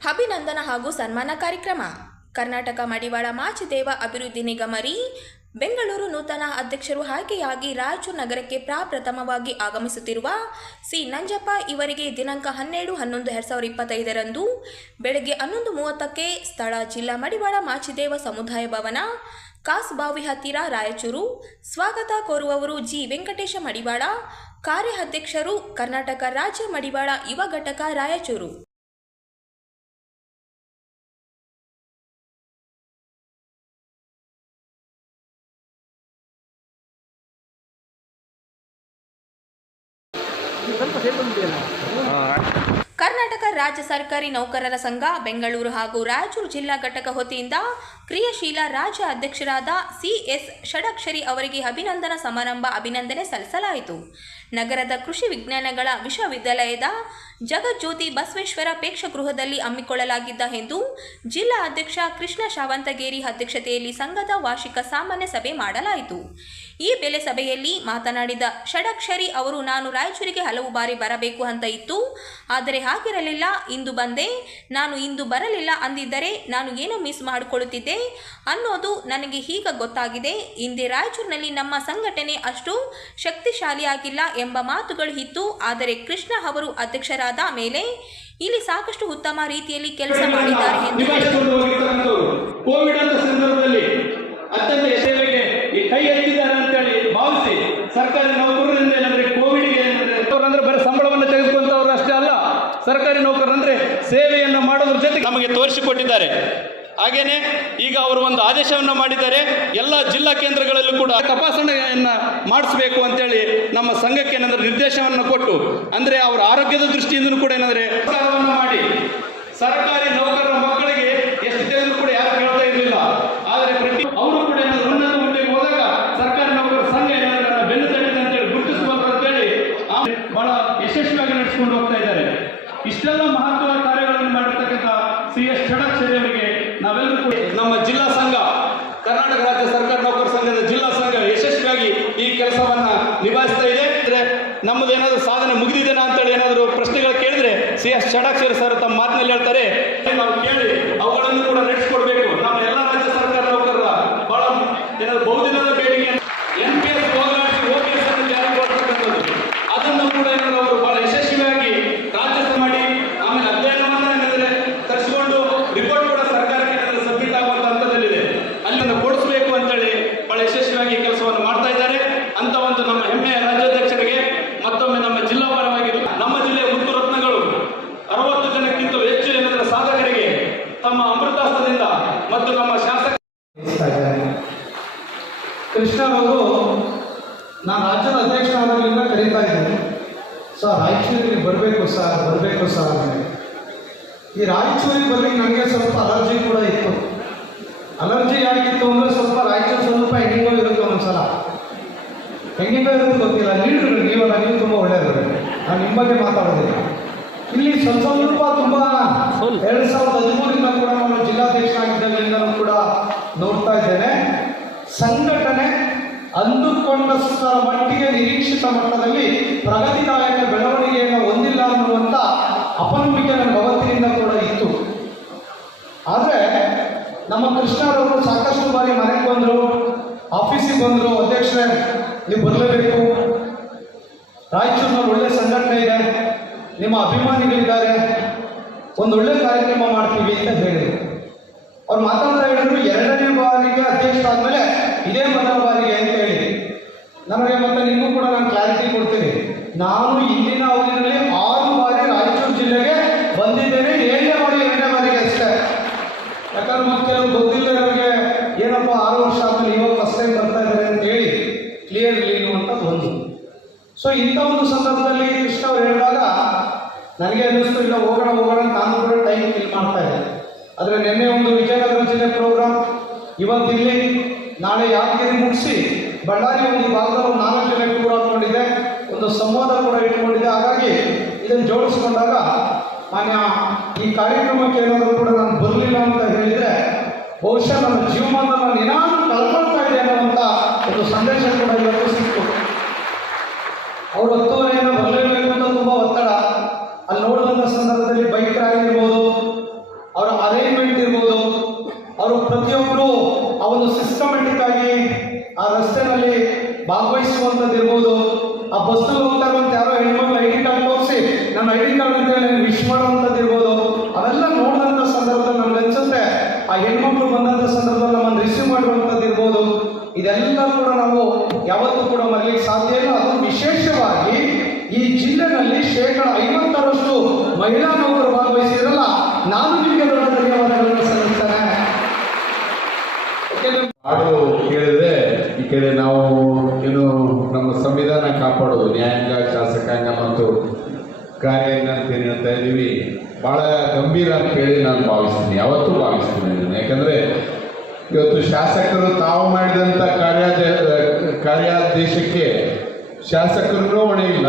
ಅಭಿನಂದನಾ ಹಾಗೂ ಸನ್ಮಾನ ಕಾರ್ಯಕ್ರಮ. ಕರ್ನಾಟಕ ಮಡಿವಾಳ ಮಾಚಿದೇವ ಅಭಿವೃದ್ಧಿ ನಿಗಮರಿ ಬೆಂಗಳೂರು ನೂತನ ಅಧ್ಯಕ್ಷರು ಆಯ್ಕೆಯಾಗಿ ರಾಯಚೂರು ನಗರಕ್ಕೆ ಪ್ರಪ್ರಥಮವಾಗಿ ಆಗಮಿಸುತ್ತಿರುವ ಸಿ ನಂಜಪ್ಪ ಇವರಿಗೆ ದಿನಾಂಕ 12/11/2025 ಬೆಳಗ್ಗೆ 11:30ಕ್ಕೆ ಸ್ಥಳ ಜಿಲ್ಲಾ ಮಡಿವಾಳ ಮಾಚಿದೇವ ಸಮುದಾಯ ಭವನ, ಕಾಸ್ಬಾವಿ ಹತ್ತಿರ, ರಾಯಚೂರು. ಸ್ವಾಗತ ಕೋರುವವರು ಜಿ ವೆಂಕಟೇಶ ಮಡಿವಾಳ, ಕಾರ್ಯ ಅಧ್ಯಕ್ಷರು, ಕರ್ನಾಟಕ ರಾಜ್ಯ ಮಡಿವಾಳ ಯುವ ಘಟಕ, ರಾಯಚೂರು. ಕರ್ನಾಟಕ ರಾಜ್ಯ ಸರ್ಕಾರಿ ನೌಕರರ ಸಂಘ ಬೆಂಗಳೂರು ಹಾಗೂ ರಾಯಚೂರು ಜಿಲ್ಲಾ ಘಟಕ ವತಿಯಿಂದ ಕ್ರಿಯಾಶೀಲ ರಾಜ್ಯ ಅಧ್ಯಕ್ಷರಾದ ಸಿ.ಎಸ್. ಷಡಕ್ಷರಿ ಅವರಿಗೆ ಅಭಿನಂದನಾ ಸಮಾರಂಭ ಅಭಿನಂದನೆ ಸಲ್ಲಿಸಲಾಯಿತು. ನಗರದ ಕೃಷಿ ವಿಜ್ಞಾನಗಳ ವಿಶ್ವವಿದ್ಯಾಲಯದ ಜಗಜ್ಯೋತಿ ಬಸವೇಶ್ವರ ಪ್ರೇಕ್ಷಗೃಹದಲ್ಲಿ ಹಮ್ಮಿಕೊಳ್ಳಲಾಗಿದ್ದ ಎಂದು ಜಿಲ್ಲಾ ಅಧ್ಯಕ್ಷ ಕೃಷ್ಣ ಶಾವಂತಗೇರಿ ಅಧ್ಯಕ್ಷತೆಯಲ್ಲಿ ಸಂಘದ ವಾರ್ಷಿಕ ಸಾಮಾನ್ಯ ಸಭೆ ಮಾಡಲಾಯಿತು. ಈ ಬೆಲೆ ಸಭೆಯಲ್ಲಿ ಮಾತನಾಡಿದ ಷಡಕ್ಷರಿ ಅವರು, ನಾನು ರಾಯಚೂರಿಗೆ ಹಲವು ಬಾರಿ ಬರಬೇಕು ಅಂತ ಇತ್ತು, ಆದರೆ ಆಗಿರಲಿಲ್ಲ. ಇಂದು ಬಂದೆ. ನಾನು ಇಂದು ಬರಲಿಲ್ಲ ಅಂದಿದ್ದರೆ ನಾನು ಏನೋ ಮಿಸ್ ಮಾಡಿಕೊಳ್ಳುತ್ತಿದ್ದೆ ಅನ್ನೋದು ನನಗೆ ಈಗ ಗೊತ್ತಾಗಿದೆ. ಹಿಂದೆ ರಾಯಚೂರಿನಲ್ಲಿ ನಮ್ಮ ಸಂಘಟನೆ ಅಷ್ಟು ಶಕ್ತಿಶಾಲಿಯಾಗಿಲ್ಲ ಎಂಬ ಮಾತುಗಳು ಇತ್ತು. ಆದರೆ ಕೃಷ್ಣ ಅವರು ಅಧ್ಯಕ್ಷರಾದ ಮೇಲೆ ಇಲ್ಲಿ ಸಾಕಷ್ಟು ಉತ್ತಮ ರೀತಿಯಲ್ಲಿ ಕೆಲಸ ಮಾಡಿದ್ದಾರೆ ಎಂದು ಕೋವಿಡ್ ಅಂತ ಸಂದರ್ಭದಲ್ಲಿ ಅತ್ಯಂತ ಸೇವೆಗೆ ಕೈ ಎತ್ತಿದ್ದಾರೆ ಅಂತೇಳಿ ಭಾವಿಸಿ ಸರ್ಕಾರಿ ನೌಕರರಿಂದ ಏನಂದ್ರೆ ಕೋವಿಡ್ಗೆ ಅಂದ್ರೆ ಬರೀ ಸಂಬಳವನ್ನು ತೆಗೆದುಕೊಂಡವರು ಅಷ್ಟೇ ಅಲ್ಲ, ಸರ್ಕಾರಿ ನೌಕರರಂದ್ರೆ ಸೇವೆಯನ್ನು ಮಾಡೋದ್ರ ಜೊತೆಗೆ ನಮಗೆ ತೋರಿಸಿಕೊಟ್ಟಿದ್ದಾರೆ. ಹಾಗೇನೆ ಈಗ ಅವರು ಒಂದು ಆದೇಶವನ್ನು ಮಾಡಿದ್ದಾರೆ, ಎಲ್ಲ ಜಿಲ್ಲಾ ಕೇಂದ್ರಗಳಲ್ಲೂ ಕೂಡ ತಪಾಸಣೆಯನ್ನ ಮಾಡಿಸಬೇಕು ಅಂತೇಳಿ ನಮ್ಮ ಸಂಘಕ್ಕೆ ಏನಂದ್ರೆ ನಿರ್ದೇಶನವನ್ನು ಕೊಟ್ಟು, ಅಂದ್ರೆ ಅವರ ಆರೋಗ್ಯದ ದೃಷ್ಟಿಯಿಂದಲೂ ಕೂಡ ಏನಂದ್ರೆ ಸರ್ಕಾರವನ್ನು ಮಾಡಿ ಸರ್ಕಾರಿ ನೌಕರರ ಮಕ್ಕಳಿಗೆ ಎಷ್ಟು ತೆಗೆದು ಕೂಡ ಯಾರು ಕೇಳ್ತಾ ಇರಲಿಲ್ಲ. ಆದರೆ ಪ್ರತಿ ಅವರು ಕೂಡ ಏನಾದ್ರು ಉನ್ನತ ಹುದ್ದೆಗೆ ಹೋದಾಗ ಸರ್ಕಾರಿ ನೌಕರರ ಸಂಘ ಏನಾದ್ರೆ ಬೆನ್ನು ತಟ್ಟಿದೆ ಅಂತೇಳಿ ಗುರುತಿಸಬೇಕು ಅಂತೇಳಿ ಬಹಳ ಯಶಸ್ವಿಯಾಗಿ ನಡೆಸಿಕೊಂಡು ಹೋಗ್ತಾ ಇದ್ದಾರೆ. ಇಷ್ಟೆಲ್ಲ ಮಹತ್ವದ ಕಾರ್ಯಗಳನ್ನು ಮಾಡಿರ್ತಕ್ಕಂಥ ಸಿ.ಎಸ್. ಷಡಕ್ಷರಿ ಅವರಿಗೆ ನಾವೆಲ್ಲರೂ ಕೂಡ ನಮ್ಮ ಜಿಲ್ಲಾ ಸಂಘ, ಕರ್ನಾಟಕ ರಾಜ್ಯ ಸರ್ಕಾರಿ ನೌಕರ ಸಂಘದ ಜಿಲ್ಲಾ ಸಂಘ ಯಶಸ್ವಿಯಾಗಿ ಈ ಕೆಲಸವನ್ನ ನಿಭಾಯಿಸ್ತಾ ಇದೆ. ಅಂದ್ರೆ ನಮ್ಮದು ಏನಾದರೂ ಸಾಧನೆ ಮುಗಿದಿದ್ದೇನಾ ಅಂತೇಳಿ ಏನಾದರೂ ಪ್ರಶ್ನೆಗಳು ಕೇಳಿದ್ರೆ ಸಿ.ಎಸ್. ಷಡಕ್ಷರಿ ಸರ್ ತಮ್ಮ ಮಾತಿನಲ್ಲಿ ಹೇಳ್ತಾರೆ, ನಾವು ಕೇಳಿ ಅವುಗಳನ್ನು ಕೂಡ ನಡೆಸಿಕೊಡ್ಬೇಕು. ನಮ್ಮ ಎಲ್ಲ ರಾಜ್ಯ ಸರ್ಕಾರಿ ನೌಕರರ ಬಹಳ ಏನಾದ್ರು ಬಹುದಿನದ ಬೇಡಿಕೆ NPS ಹೋಗಲಾಡಿಸಿ OPS ಅನ್ನು ಜಾರಿಗೊಳಿಸತಕ್ಕಂಥದ್ದು, ಅದನ್ನು ಕೂಡ ಏನಾದ್ರು ಅವರು ಬಹಳ ಯಶಸ್ವಿಯಾಗಿ ರಾಜ್ಯ ಮಾಡಿ ಆಮೇಲೆ ಅಧ್ಯಯನವನ್ನು ಏನಾದ್ರೆ ತರಿಸಿಕೊಂಡು ರಿಪೋರ್ಟ್ ಕೂಡ ಸರ್ಕಾರಕ್ಕೆ ಸಬ್ಮಿಟ್ ಆಗುವಂತ ಹಂತದಲ್ಲಿದೆ. ಅಲ್ಲಿಂದ ಕೊಡಿಸಬೇಕು ಅಂತೇಳಿ ಬಹಳ ಯಶಸ್ವಿಯಾಗಿ ಕೆಲಸವನ್ನು ಮಾಡ್ತಾ ಇದ್ದಾರೆ. ಅಂತ ಒಂದು ನಮ್ಮ ಹೆಮ್ಮೆಯ ರಾಜ್ಯಾಧ್ಯಕ್ಷರಿಗೆ ಮತ್ತೊಮ್ಮೆ ನಮ್ಮ ಜಿಲ್ಲಾ ಪರವಾಗಿ ನಮ್ಮ ಜಿಲ್ಲೆಯ ಮುತ್ತು ರತ್ನಗಳು 60 ಜನಕ್ಕಿಂತ ಹೆಚ್ಚು ಏನಂದ್ರೆ ಸಾಧಕರಿಗೆ ತಮ್ಮ ಅಮೃತಾಸ್ತ್ರದಿಂದ ಮತ್ತು ನಮ್ಮ ಶಾಸಕ ಕೃಷ್ಣ ಅವರು ನಾನು ರಾಜ್ಯದ ಅಧ್ಯಕ್ಷರಾದಾಗಲಿಂದ ಕರೀತಾ ಇದ್ದೇನೆ, ಸರ್ ರಾಯಚೂರಿಗೆ ಬರಬೇಕು ಸರ್ ಅಂದರೆ. ಈ ರಾಯಚೂರಿಗೆ ಬರ್ಲಿಕ್ಕೆ ನನಗೆ ಸ್ವಲ್ಪ ಅಲರ್ಜಿ ಕೂಡ ಇತ್ತು. ಅಲರ್ಜಿ ಯಾಕಿತ್ತು ಅಂದರೆ ಸ್ವಲ್ಪ ರಾಯಚೂರು ಸ್ವಲ್ಪ ಹೆಂಗಿಂಗೋ ಇರುತ್ತೆ ಒಂದ್ಸಲ, ಹೆಂಗಿಂಗೋ ಇರೋದು ಗೊತ್ತಿಲ್ಲ. ನೀವು ತುಂಬ ಒಳ್ಳೆಯದು, ನಾನು ನಿಮ್ಮ ಬಗ್ಗೆ ಮಾತಾಡೋದಿಲ್ಲ. ಇಲ್ಲಿ ಸ್ವಲ್ಪ ತುಂಬ 2013 ಕೂಡ ನಾನು ಜಿಲ್ಲಾಧ್ಯಕ್ಷರಾಗಿದ್ದಾಗಲಿಂದಲೂ ಕೂಡ ನೋಡ್ತಾ ಇದ್ದೇನೆ, ಸಂಘಟನೆ ಅಂದುಕೊಂಡಷ್ಟರ ಮಟ್ಟಿಗೆ ನಿರೀಕ್ಷಿತ ಮಟ್ಟದಲ್ಲಿ ಪ್ರಗತಿದಾಯಕ ಬೆಳವಣಿಗೆಯನ್ನು ಹೊಂದಿಲ್ಲ ಅನ್ನುವಂಥ ಅಪನಂಬಿಕೆ ನನಗೆ ಅವತ್ತಿನಿಂದ ಕೂಡ ಇತ್ತು. ಆದರೆ ನಮ್ಮ ಕೃಷ್ಣರವರು ಸಾಕಷ್ಟು ಬಾರಿ ಮನೆಗೆ ಬಂದರು, ಆಫೀಸಿಗೆ ಬಂದರು, ಅಧ್ಯಕ್ಷರೇ ನೀವು ಬರಲೇಬೇಕು, ರಾಯಚೂರಿನಲ್ಲಿ ಒಳ್ಳೆ ಸಂಘಟನೆ ಇದೆ, ನಿಮ್ಮ ಅಭಿಮಾನಿಗಳಿದ್ದಾರೆ, ಒಂದೊಳ್ಳೆ ಕಾರ್ಯಕ್ರಮ ಮಾಡ್ತೀವಿ ಅಂತ ಹೇಳಿದರು. ಅವ್ರು ಮಾತಾಡ್ತಾ ಹೇಳಿದ್ರು, 2ನೇ ಬಾರಿಗೆ ಅಧ್ಯಕ್ಷರಾದ್ಮೇಲೆ ಇದೇ ಮೊದಲ ಬಾರಿಗೆ ಅಂತ ಹೇಳಿ. ನಮಗೆ ಮತ್ತೆ ನಿಮಗೂ ಕೂಡ ನಾನು ಕ್ಲಾರಿಟಿ ಕೊಡ್ತೀನಿ, ನಾನು ಇಂದಿನ ಅವಧಿಯಲ್ಲಿ 6 ಬಾರಿ ರಾಯಚೂರು ಜಿಲ್ಲೆಗೆ ಬಂದಿದ್ದೇನೆ, 7ನೇ ಬಾರಿ 2ನೇ ಬಾರಿಗೆ ಅಷ್ಟೇ. ಯಾಕಂದ್ರೆ ಮತ್ತೆ ಕೆಲವು ಗೊತ್ತಿಲ್ಲದವರಿಗೆ ಏನಪ್ಪ 6 ವರ್ಷ ಆದಮೇಲೆ ಇವಾಗ ಫಸ್ಟ್ ಟೈಮ್ ಬರ್ತಾ ಇದ್ದಾರೆ ಅಂತ ಹೇಳಿ ಕ್ಲಿಯರ್ ಇರಲಿ ಅನ್ನುವಂಥದ್ದು ಒಂದು. ಸೊ ಇಂಥ ಒಂದು ಸಂದರ್ಭದಲ್ಲಿ ಕೃಷ್ಣ ಅವ್ರು ಹೇಳಿದಾಗ ನನಗೆ ಅನ್ನಿಸ್ತು, ಇಲ್ಲ ಹೋಗೋಣ ನಾನು ಕೂಡ ಟೈಮ್ ಕಿಲ್ ಮಾಡ್ತಾ ಇದ್ದೆ. ಆದರೆ ನಿನ್ನೆ ಒಂದು ವಿಜಯನಗರ ಜಿಲ್ಲೆ ಪ್ರೋಗ್ರಾಮ್, ಇವತ್ತಿಲ್ಲಿ, ನಾಳೆ ಯಾದಗಿರಿ ಮುಗಿಸಿ ಬಳ್ಳಾರಿ ಒಂದು ಭಾಗದಲ್ಲಿ 4 ಜಿಲ್ಲೆ ಕೂಡ ಹಾಕೊಂಡಿದ್ದೆ, ಒಂದು ಸಂವಾದ ಕೂಡ ಇಟ್ಕೊಂಡಿದ್ದೆ. ಹಾಗಾಗಿ ಇದನ್ನು ಜೋಡಿಸ್ಕೊಂಡಾಗ ಮಾನ್ಯ ಈ ಕಾರ್ಯಕ್ರಮಕ್ಕೆ ಏನಾದರೂ ಕೂಡ ನಾನು ಬರಲಿಲ್ಲ ಅಂತ ಹೇಳಿದರೆ ಬಹುಶಃ ನನ್ನ ಜೀವಮಾನದಲ್ಲಿ ನಾನು ಏನಾದರೂ ಕಳ್ಕೊಳ್ತಾ ಇದೆ ಅನ್ನುವಂಥ ಒಂದು ಸಂದೇಶ ಕೂಡ ಇವತ್ತು ಸಿಕ್ತು. ಅವರು 10:30 ಬರಲೇಬೇಕು ಅಂತ ತುಂಬ ಒತ್ತಡ. ಅಲ್ಲಿ ನೋಡುವಂಥ ಸಂದರ್ಭದಲ್ಲಿ ಬೈಕ್ ರ್ಯಾಲಿ ಇರ್ಬೋದು, ಮಹಿಳಾ ನೌಕರು ಭಾಗವಹಿಸಿದ್ರಲ್ಲ, ನಾನು ನಿಮಗೆ ದೊಡ್ಡ ಧನ್ಯವಾದಗಳನ್ನು ಸಲ್ಲಿಸ್ತೇನೆ. ಹಾಡು ಕೇಳಿದ್ರೆ ಈ ಕಡೆ ನಾವು ಏನು ನಮ್ಮ ಸಂವಿಧಾನ ಕಾಪಾಡೋದು, ನ್ಯಾಯಾಂಗ, ಶಾಸಕಾಂಗ ಮತ್ತು ಕಾರ್ಯಾಂಗ ಅಂತ ಏನು ಹೇಳ್ತಾ ಇದ್ದೀವಿ, ಭಾಳ ಗಂಭೀರ ಅಂತ ಹೇಳಿ ನಾನು ಭಾವಿಸ್ತೀನಿ, ಯಾವತ್ತೂ ಭಾವಿಸ್ತೀನಿ ಅದನ್ನು. ಯಾಕಂದರೆ ಇವತ್ತು ಶಾಸಕರು ತಾವು ಮಾಡಿದಂಥ ಕಾರ್ಯಾದೇಶಕ್ಕೆ ಶಾಸಕರೂ ಹೊಣೆ ಇಲ್ಲ,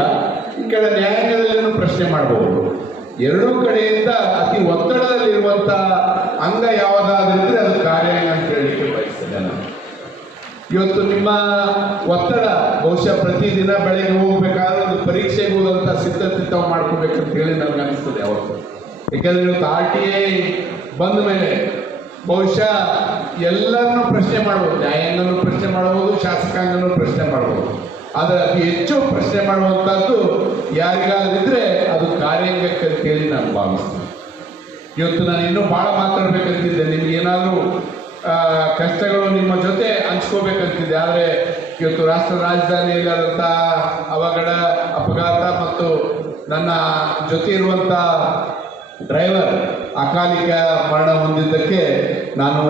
ಈ ಕಡೆ ನ್ಯಾಯಾಂಗದಲ್ಲಿನೂ ಪ್ರಶ್ನೆ ಮಾಡಬಹುದು. ಎರಡೂ ಕಡೆಯಿಂದ ಅತಿ ಒತ್ತಡದಲ್ಲಿರುವಂಥ ಅಂಗ ಯಾವುದಾದ್ರಿದ್ರೆ ಅದು ಕಾರ್ಯಾಂಗ ಅಂತ ಹೇಳಲಿಕ್ಕೆ ಬಯಸ್ತೇನೆ ನಾನು. ಇವತ್ತು ನಿಮ್ಮ ಒತ್ತಡ ಬಹುಶಃ ಪ್ರತಿದಿನ ಬೆಳಗ್ಗೆ ಹೋಗ್ಬೇಕಾದ್ರೆ ಒಂದು ಪರೀಕ್ಷೆಗೆ ಹೋದಂಥ ಸಿದ್ಧತೆ ತಾವು ಮಾಡ್ಕೋಬೇಕಂತ ಹೇಳಿ ನನಗೆ ಅನಿಸ್ತದೆ ಅವತ್ತು. ಯಾಕಂದರೆ ಇವತ್ತು RTI ಬಂದ ಮೇಲೆ ಬಹುಶಃ ಎಲ್ಲರನ್ನೂ ಪ್ರಶ್ನೆ ಮಾಡ್ಬೋದು, ನ್ಯಾಯಾಂಗನೂ ಪ್ರಶ್ನೆ ಮಾಡ್ಬೋದು, ಶಾಸಕಾಂಗನೂ ಪ್ರಶ್ನೆ ಮಾಡ್ಬೋದು. ಆದರೆ ಅತಿ ಹೆಚ್ಚು ಪ್ರಶ್ನೆ ಮಾಡುವಂಥದ್ದು ಯಾರಿಗಾದಿದ್ರೆ ಅದು ಕಾರ್ಯಾಂಗಕ್ಕೆ ಅಂತೇಳಿ ನಾನು ಭಾವಿಸ್ತೀನಿ. ಇವತ್ತು ನಾನು ಇನ್ನೂ ಭಾಳ ಮಾತಾಡಬೇಕಂತಿದ್ದೆ, ನಿಮ್ಗೆ ಏನಾದರೂ ಕಷ್ಟಗಳು ನಿಮ್ಮ ಜೊತೆ ಹಂಚ್ಕೋಬೇಕಂತಿದ್ದೆ. ಆದರೆ ಇವತ್ತು ರಾಷ್ಟ್ರ ರಾಜಧಾನಿಯಲ್ಲಾದಂಥ ಅವಘಡ, ಅಪಘಾತ ಮತ್ತು ನನ್ನ ಜೊತೆ ಇರುವಂಥ ಡ್ರೈವರ್ ಅಕಾಲಿಕ ಮರಣ ಹೊಂದಿದ್ದಕ್ಕೆ ನಾನು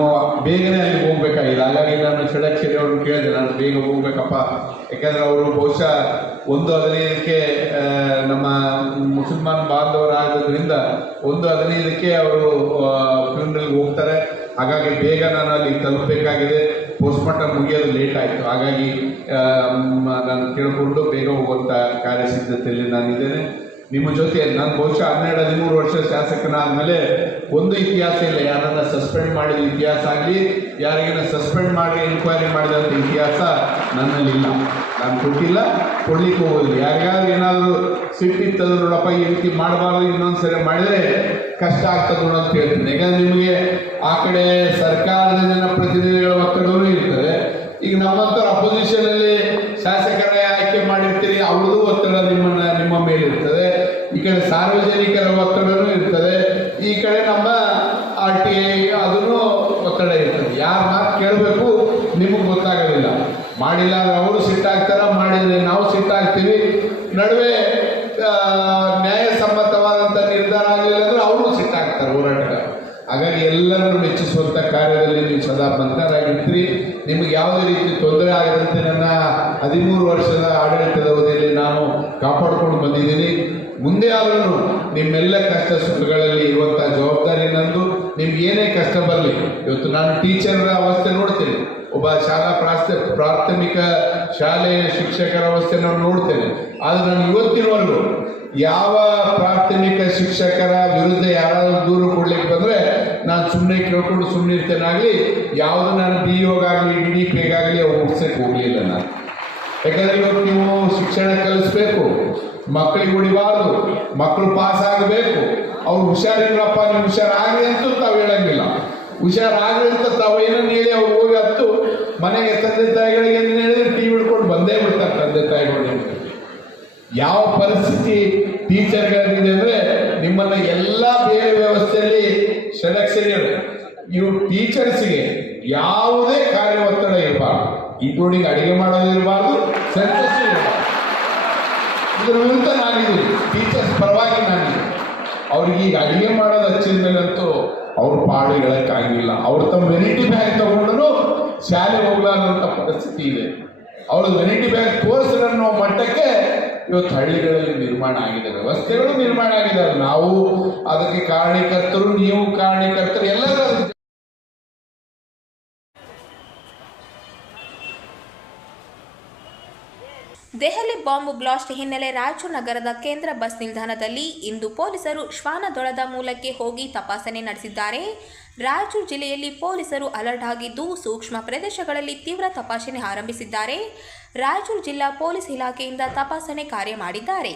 ಬೇಗನೆ ಅಲ್ಲಿಗೆ ಹೋಗ್ಬೇಕಾಗಿದೆ. ಹಾಗಾಗಿ ನಾನು ಷಡಕ್ಷರಿ ಅವ್ರನ್ನ ಕೇಳಿದೆ, ನಾನು ಬೇಗ ಹೋಗ್ಬೇಕಪ್ಪ, ಯಾಕೆಂದರೆ ಅವರು ಬಹುಶಃ 1:15ಕ್ಕೆ ನಮ್ಮ ಮುಸಲ್ಮಾನ್ ಬಾಂಧವರಾಗೋದ್ರಿಂದ 1:15ಕ್ಕೆ ಅವರು ಫ್ಯೂನರಲ್ಗೆ ಹೋಗ್ತಾರೆ. ಹಾಗಾಗಿ ಬೇಗ ನಾನು ಅಲ್ಲಿ ತಲುಪಬೇಕಾಗಿದೆ. ಪೋಸ್ಟ್ಮಾರ್ಟಮ್ ಮುಗಿಯೋದು ಲೇಟ್ ಆಯಿತು. ಹಾಗಾಗಿ ನಾನು ಕೇಳಿಕೊಂಡು ಬೇಗ ಹೋಗುವಂಥ ಕಾರ್ಯಸಿದ್ಧತೆಯಲ್ಲಿ ನಾನಿದ್ದೇನೆ. ನಿಮ್ಮ ಜೊತೆ ನಾನು ಬಹುಶಃ 12-13 ವರ್ಷ ಶಾಸಕನಾದಮೇಲೆ ಒಂದು ಇತಿಹಾಸ ಇಲ್ಲ, ಯಾರನ್ನ ಸಸ್ಪೆಂಡ್ ಮಾಡಿದ ಇತಿಹಾಸ ಆಗಲಿ, ಯಾರಿಗೇನ ಸಸ್ಪೆಂಡ್ ಮಾಡಿ ಎನ್ಕ್ವೈರಿ ಮಾಡಿದಂಥ ಇತಿಹಾಸ ನನ್ನಲ್ಲಿಲ್ಲ. ನಾನು ಕೊಟ್ಟಿಲ್ಲ, ಕೊಡ್ಲಿಕ್ಕೆ ಹೋಗೋದಿಲ್ಲ. ಯಾರಿಗಾದ್ರೂ ಏನಾದರೂ ಸಿಟ್ಟಿತ್ತದು, ನೋಡಪ್ಪ ಈ ರೀತಿ ಮಾಡಬಾರ್ದು, ಇನ್ನೊಂದು ಸರಿ ಮಾಡಿದರೆ ಕಷ್ಟ ಆಗ್ತದೆ ನೋಡು ಅಂತ ಹೇಳ್ತೀನಿ. ಯಾಕಂದರೆ ನಿಮಗೆ ಆ ಕಡೆ ಸರ್ಕಾರದ ಜನಪ್ರತಿನಿಧಿಗಳ ಒತ್ತಡವೂ ಇರ್ತದೆ. ಈಗ ನಮ್ಮಂಥವ್ರು ಅಪೋಸಿಷನಲ್ಲಿ ಶಾಸಕರ ಆಯ್ಕೆ ಮಾಡಿರ್ತೀರಿ, ಅವ್ರದ್ದು ಒತ್ತಡ ನಿಮ್ಮ ಮೇಲೆ ಇರ್ತದೆ. ಈ ಕಡೆ ಸಾರ್ವಜನಿಕರ ಒತ್ತಡನೂ ಇರ್ತದೆ, ಈ ಕಡೆ ನಮ್ಮ RTI ಅದನ್ನು ಒತ್ತಡ ಇರ್ತದೆ. ಯಾರು ಮಾತು ಕೇಳಬೇಕು ನಿಮಗೆ ಗೊತ್ತಾಗೋದಿಲ್ಲ. ಮಾಡಿಲ್ಲ ಅಂದರೆ ಅವರು ಸಿಟ್ಟಾಗ್ತಾರೆ, ಮಾಡಿದರೆ ನಾವು ಸಿಟ್ಟಾಗ್ತೀವಿ. ನಡುವೆ ನ್ಯಾಯಸಮ್ಮತವಾದಂಥ ನಿರ್ಧಾರ ಆಗಲಿಲ್ಲ ಅಂದರೆ ಅವರು ಸಿಟ್ಟಾಗ್ತಾರೆ ಹೋರಾಟಗಾರ. ಹಾಗಾಗಿ ಎಲ್ಲರನ್ನು ಮೆಚ್ಚಿಸುವಂಥ ಕಾರ್ಯದಲ್ಲಿ ನೀವು ಸದಾ ಬದ್ಧರಾಗಿರ್ತೀರಿ. ನಿಮಗೆ ಯಾವುದೇ ರೀತಿ ತೊಂದರೆ ಆಗದಂತೆ ನನ್ನ 13 ವರ್ಷದ ಆಡಳಿತದ ಅವಧಿಯಲ್ಲಿ ನಾನು ಕಾಪಾಡಿಕೊಂಡು ಬಂದಿದ್ದೀನಿ. ಮುಂದೆ ಆದರೂ ನಿಮ್ಮೆಲ್ಲ ಕಷ್ಟ ಸುಖಗಳಲ್ಲಿ ಇರುವಂಥ ಜವಾಬ್ದಾರಿ ನಂದು. ನಿಮ್ಗೆ ಏನೇ ಕಷ್ಟ ಬರಲಿ, ಇವತ್ತು ನಾನು ಟೀಚರ್ರ ಅವಸ್ಥೆ ನೋಡ್ತೇನೆ, ಒಬ್ಬ ಶಾಲಾ ಪ್ರಾಥಮಿಕ ಶಾಲೆಯ ಶಿಕ್ಷಕರ ಅವಸ್ಥೆ ನಾನು ನೋಡ್ತೇನೆ. ಆದರೆ ನಾನು ಇವತ್ತಿನವರೆಗೂ ಯಾವ ಪ್ರಾಥಮಿಕ ಶಿಕ್ಷಕರ ವಿರುದ್ಧ ಯಾರಾದರೂ ದೂರು ಕೊಡ್ಲಿಕ್ಕೆ ಬಂದರೆ ನಾನು ಸುಮ್ಮನೆ ಕೇಳ್ಕೊಂಡು ಸುಮ್ಮನೆ ಇರ್ತೇನಾಗಲಿ, ಯಾವುದು ನಾನು DOಗಾಗಲಿ DDPಗಾಗಲಿ ಅವ್ರು ಮುಗಿಸೋಕ್ಕೆ ಹೋಗಲಿಲ್ಲ ನಾನು. ಯಾಕಂದರೆ ಇವತ್ತು ನೀವು ಶಿಕ್ಷಣ ಕಲಿಸ್ಬೇಕು, ಮಕ್ಕಳಿಗೆ ಹೊಡಿಬಾರ್ದು, ಮಕ್ಕಳು ಪಾಸ್ ಆಗಬೇಕು. ಅವ್ರು ಹುಷಾರಿಲ್ಲಪ್ಪ, ನೀವು ಹುಷಾರಾಗಲಿ ಅಂತೂ ತಾವು ಹೇಳಂಗಿಲ್ಲ. ಹುಷಾರಾಗಲಿ ಅಂತ ತಾವು ಏನನ್ನು ಹೇಳಿ ಅವ್ರು ಹೋಗಿ ಹತ್ತು ಮನೆಗೆ ತಂದೆ ತಾಯಿಗಳಿಗೆ ಹೇಳಿದ್ರೆ TV ಹಿಡ್ಕೊಂಡು ಬಂದೇ ಬಿಡ್ತಾರೆ ತಂದೆ ತಾಯಿಗಳು. ಯಾವ ಪರಿಸ್ಥಿತಿ ಟೀಚರ್ಗಳಿದೆ ಅಂದರೆ ನಿಮ್ಮನ್ನು ಎಲ್ಲ ಬೇರೆ ವ್ಯವಸ್ಥೆಯಲ್ಲಿ ಷಡಕ್ಷರಿಗಳು, ಇವು ಟೀಚರ್ಸಿಗೆ ಯಾವುದೇ ಕಾರ್ಯ ಒತ್ತಡ ಇರಬಾರ್ದು, ಇನ್ಕ್ಲೂಡಿಂಗ್ ಅಡುಗೆ ಮಾಡೋದು ಇರಬಾರ್ದು, ಸೆನ್ಸಸ್ ಇರಬಾರ್ದು. ಇದ್ರ ವಿರುದ್ಧ ನಾನಿದ್ದೀನಿ, ಟೀಚರ್ಸ್ ಪರವಾಗಿ ನಾನಿದ್ದೀನಿ. ಅವ್ರಿಗೆ ಈಗ ಅಡುಗೆ ಮಾಡೋದು ಹಚ್ಚಿದ ಮೇಲಂತೂ ಅವ್ರ ಪಾಡು ಹೇಳೋಕ್ಕಾಗಿಲ್ಲ. ಅವ್ರು ತಮ್ಮ ವೆನಿಟಿ ಬ್ಯಾಗ್ ತಗೊಂಡು ಶಾಲೆ ಹೋಗ್ಲಾರಂಥ ಪರಿಸ್ಥಿತಿ ಇದೆ. ಅವರು ವೆನಿಟಿ ಬ್ಯಾಗ್ ತೋರಿಸಿರೋ ಮಟ್ಟಕ್ಕೆ ಇವತ್ತು ಹಳ್ಳಿಗಳಲ್ಲಿ ನಿರ್ಮಾಣ ಆಗಿದೆ, ವ್ಯವಸ್ಥೆಗಳು ನಿರ್ಮಾಣ ಆಗಿದ್ದಾವೆ. ನಾವು ಅದಕ್ಕೆ ಕಾರಣೀಕರ್ತರು, ನೀವು ಕಾರಣೀಕರ್ತರು, ಎಲ್ಲರೂ. ದೆಹಲಿ ಬಾಂಬ್ ಬ್ಲಾಸ್ಟ್ ಹಿನ್ನೆಲೆ ರಾಯಚೂರು ನಗರದ ಕೇಂದ್ರ ಬಸ್ ನಿಲ್ದಾಣದಲ್ಲಿ ಇಂದು ಪೊಲೀಸರು ಶ್ವಾನದಳದ ಮೂಲಕ್ಕೆ ಹೋಗಿ ತಪಾಸಣೆ ನಡೆಸಿದ್ದಾರೆ. ರಾಯಚೂರು ಜಿಲ್ಲೆಯಲ್ಲಿ ಪೊಲೀಸರು ಅಲರ್ಟ್ ಆಗಿದ್ದು ಸೂಕ್ಷ್ಮ ಪ್ರದೇಶಗಳಲ್ಲಿ ತೀವ್ರ ತಪಾಸಣೆ ಆರಂಭಿಸಿದ್ದಾರೆ. ರಾಯಚೂರು ಜಿಲ್ಲಾ ಪೊಲೀಸ್ ಇಲಾಖೆಯಿಂದ ತಪಾಸಣೆ ಕಾರ್ಯ ಮಾಡಿದ್ದಾರೆ.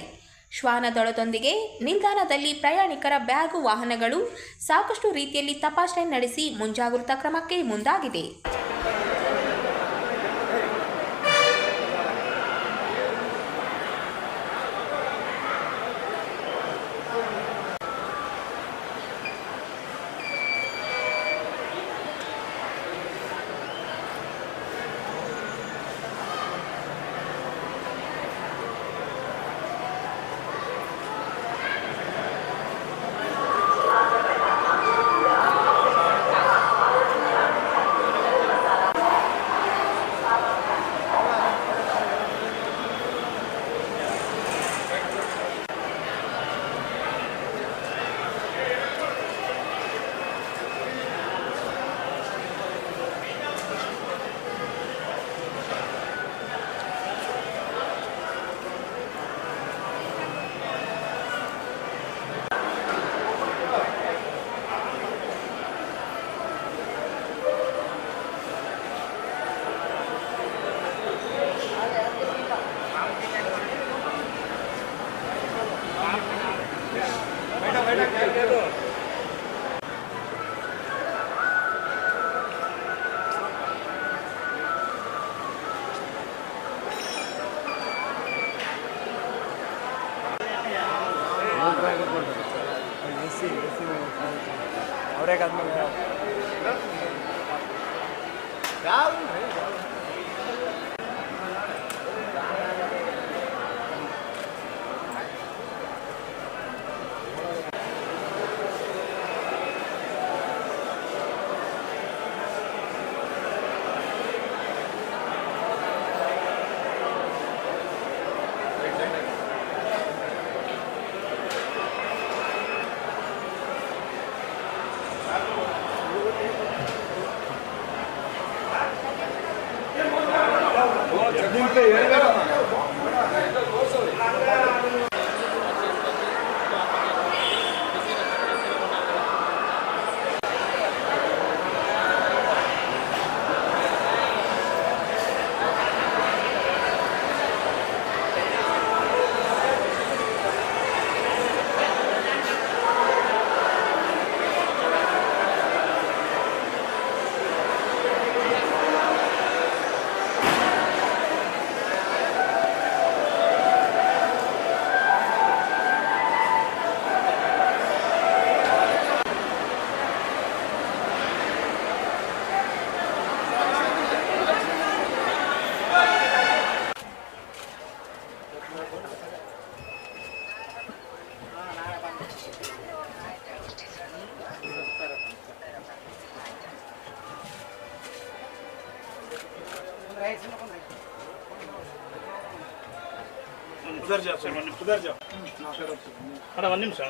ಶ್ವಾನದಳದೊಂದಿಗೆ ನಿಲ್ದಾಣದಲ್ಲಿ ಪ್ರಯಾಣಿಕರ ಬ್ಯಾಗು, ವಾಹನಗಳು ಸಾಕಷ್ಟು ರೀತಿಯಲ್ಲಿ ತಪಾಸಣೆ ನಡೆಸಿ ಮುಂಜಾಗ್ರತಾ ಕ್ರಮಕ್ಕೆ ಮುಂದಾಗಿದೆ.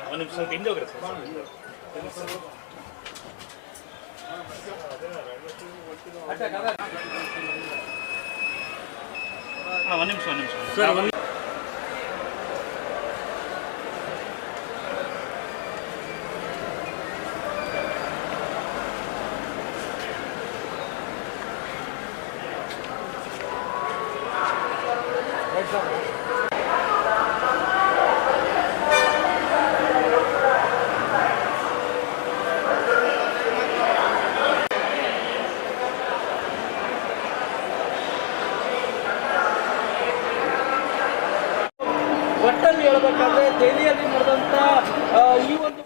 ಒಂದು ನಿಮಿಷ ಸ್ವಲ್ಪ ಹಿಂದೆ ಹೋಗ್ರಿ ಸರ್. ಒಂದು ನಿಮಿಷ ಸರ್. ಒಟ್ಟಲ್ಲಿ ಹೇಳ್ಬೇಕಾದ್ರೆ ದೆಹಲಿಯಲ್ಲಿ ನಡೆದಂಥ ಈ ಒಂದು